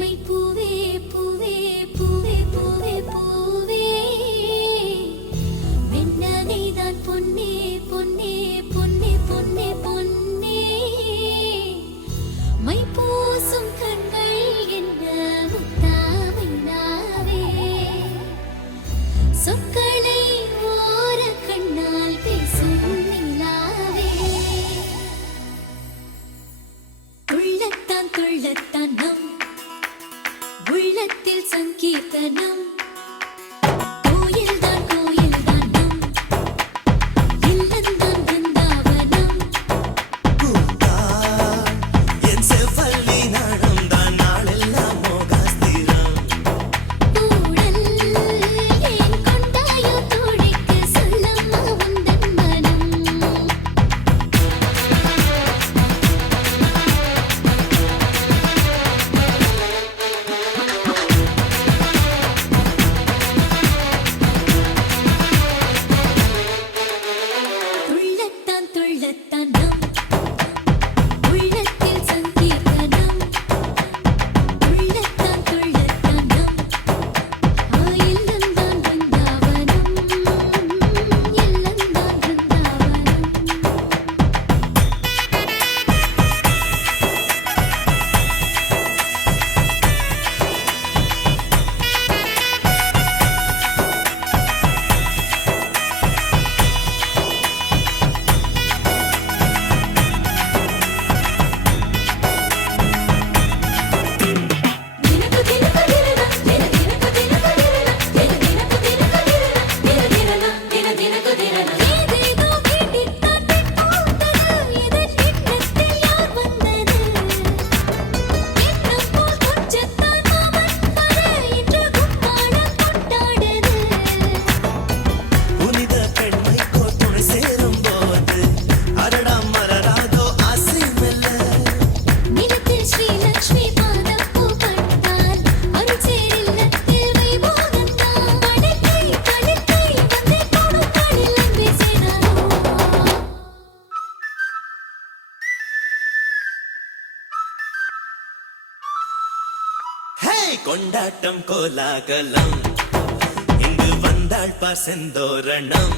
பெண்மை பூவே பூவே பூவே பூவே பூவே வெண்ணகைதான் பொன்னே பொன்னே பொன்னே பொன்னே பொன்னே மை பூசும் கண்கள் என்ன முத்தாமை நாவே சொற்களை ஓர கண்ணால் பேசும் நிலாவே துள்ளத்தான் துள்ளத்தான் நம் உள்ளத்தில் சங்கீர்த்தனம் கோயில்தான் கோயில்தான் நம் இல்லந்தான் பிருந்தாவனம் என் செவ்வல்லி நடந்தான் நாளெல்லாம் மோகாஸ்திரம் ஊடல் ஏன் கொண்டாயோ தோழிக்கு சொல்லம்மா உந்தன் மனம் துள்ளத்தான் துள்ளத்தான் நம் உள்ளத்தில் சங்கீர்த்தனம் துள்ளத்தான் துள்ளத்தான் நம் இல்லந்தான் பிருந்தாவனம் இல்லந்தான் பிருந்தாவனம் தினக்கு தினக்கு தினக்கு தினக்கு தினக்கு தினக்கு தினக்கு தினக்கு ஏதேதோ கேட்டித்தான் போட்டது இதழ் கிண்ணத்தில் யார் வந்தது என்னும் போல் கொஞ்சத்தான் மாமன் வர இன்று கும்மாளம் கொண்டாடுது புனித பெண்மைக்கோ துணை சேரும் போது அரடா மலராதோ ஆசை மெல்ல நிலத்தில் ஸ்ரீலக்ஷ்மி பாதம் பூ கண்டால் அருள் சேரில்லத்தில் வைபோகந்தான் படுக்கை படுக்கை வந்து கொடுக்காளில் அன்பே சேராதோ ஹே கொண்டாட்டம் கோலாகலம் இங்கு வந்தாள் பார் செந்தோரணம்